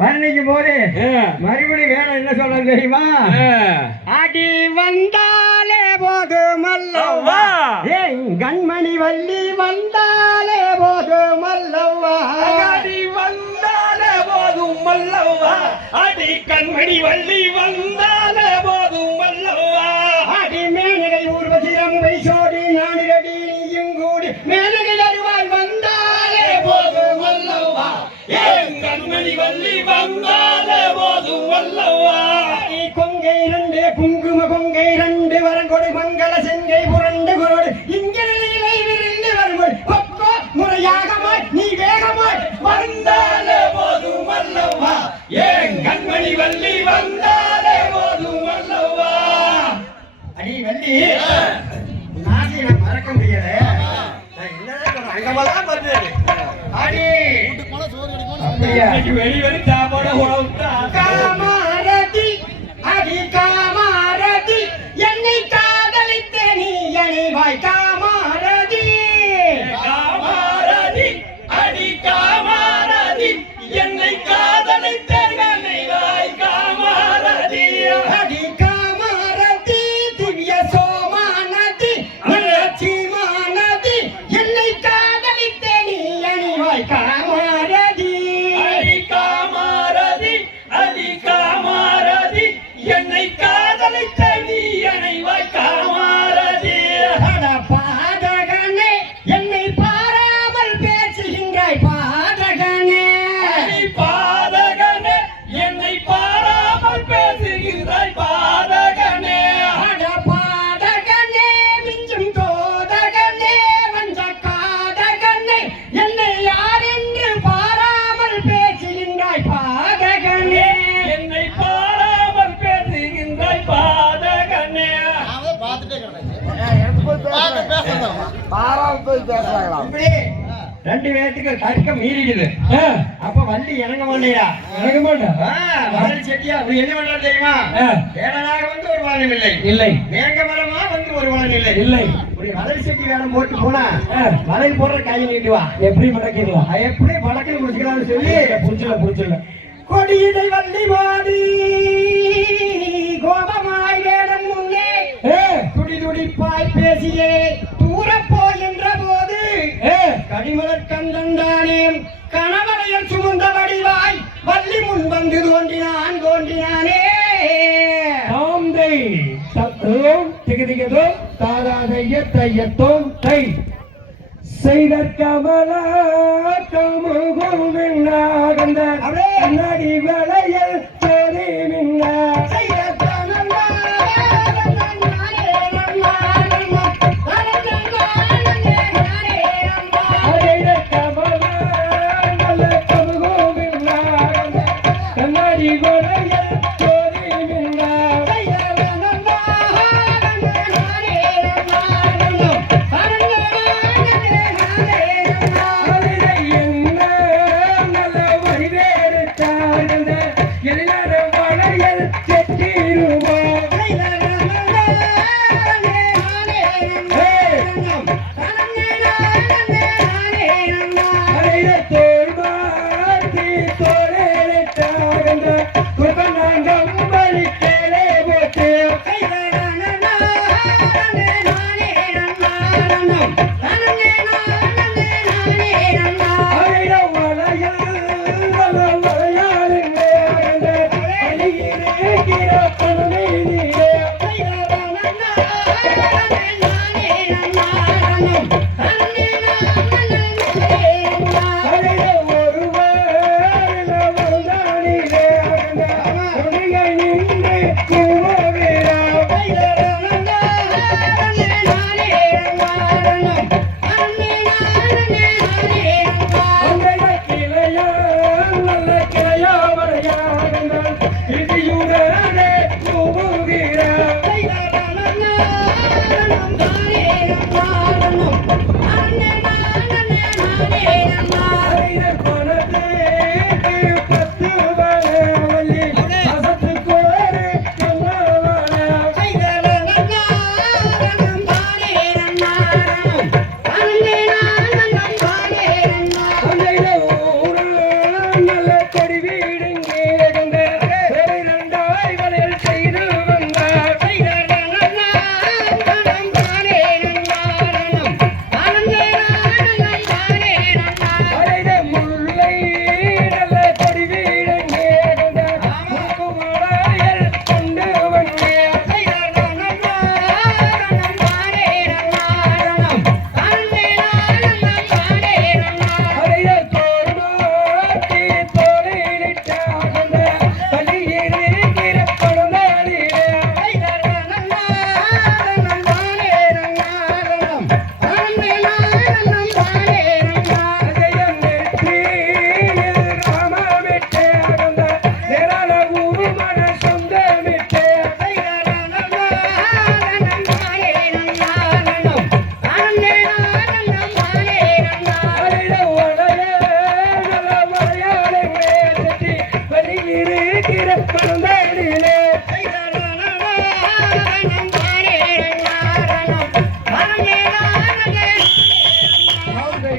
வர்ணிக்கும் போது மறுபடியும் வேணும் என்ன சொல்ல தெரியுமா? அடி வந்தாலே போதும் அல்லவா, கண்மணி வள்ளி வந்தாலே போதும் அல்லவா, அடி வந்தாலே போதும் அல்லவா, அடி கண்மணி வள்ளி வந்தாலே போதும் அல்லவா, அடி மேனகை ஊர்வசிரம் வைசோடி நானிரடி நீயும் கூடி மேனகை அருவாய் வந்தாலே போதும் அல்லவா, கண்மணி வள்ளி வந்தாலே போதும் அல்லவா, கொங்கை இரண்டு குங்கும கொங்கை இரண்டு வரங்கொடு மங்கள செங்கை புரண்டு குரோடு இங்க நிலையிலை விருந்து வரும்போது கொக்கோ முறையாகமாய் நீ வேகமாய் வந்தாலே போதும் அல்லவா, கண்மணி வள்ளி வந்தாலே போதும் அல்லவா. அடி வள்ளி நாசி நான் மறக்க முடியல, அங்கமெல்லாம் வந்தது அடி வெளி வெளி சாப்பாடு காமாரதி அடி காமாரதி என்னை காதலித்த நீ அணிவாய் காமாரதி, காமாரதி அடி காமாரதி என்னை காதலித்த அணிவாய் காமாரதி, அடி காமாரதி திவ்ய சோமானதி சீமானதி என்னை காதலித்த நீ அணிவாய் காமாரதி, அடி காமாரதி அடி காமாரதி என்னை காதலித்த நீ அணிவாய் காமாரதி, அட பாதகனே என்னை பாராமல் பேசுகின்றாய் பாதகனே, அடி பாதகனே என்னை பாராமல் பேசுகிறாய் பாதகனே, அட பாதகனே மிஞ்சும் தோதகனே வந்த காதகனே என்னை யார் என்று பாராமல் பேசுகின்றாய் பாதகனே, என்னை பாராமல் பேசுகின்றாய் பாதகனே. இப்படி ரெண்டு பேர்த்துக்கு தர்க்கம் மீறிடுது. அப்ப வண்டி இறங்க மாட்டேடா, இறங்க மாட்டா. மணல் செட்டியா அப்படி என்ன பண்ணா தெரியுமா? வேடனாக வந்து ஒரு பலன் இல்லை, இல்லை. மேங்க மரமா வந்து ஒரு பலன் இல்லை, இல்லை. இப்படி மணல் செட்டி வேடம் போட்டு போனா மணல் போடுற கை நீட்டுவா, எப்படி மடக்கிடலாம், எப்படி பழக்கம் முடிச்சுக்கலாம்னு சொல்லி புரிச்சல கொடியிடை வள்ளி மாடி கோபமாய் வேடம் முன்னே துடி துடிப்பாய் பேசியே தூரப்போ என்ற போது கடிமலர் கந்தந்தானே கணவரையில் சுமந்த வடிவாய் வள்ளி முன் வந்து தோன்றினானே தாம்தை தத்தோம் திகதிகதோ தாராதைய தையத்தோம் தை செய்தற்கமல கமுகும் விண்ணாகந்த நடி வளையல் செறி மின்ன பரந்தேடியிலே தாந்தை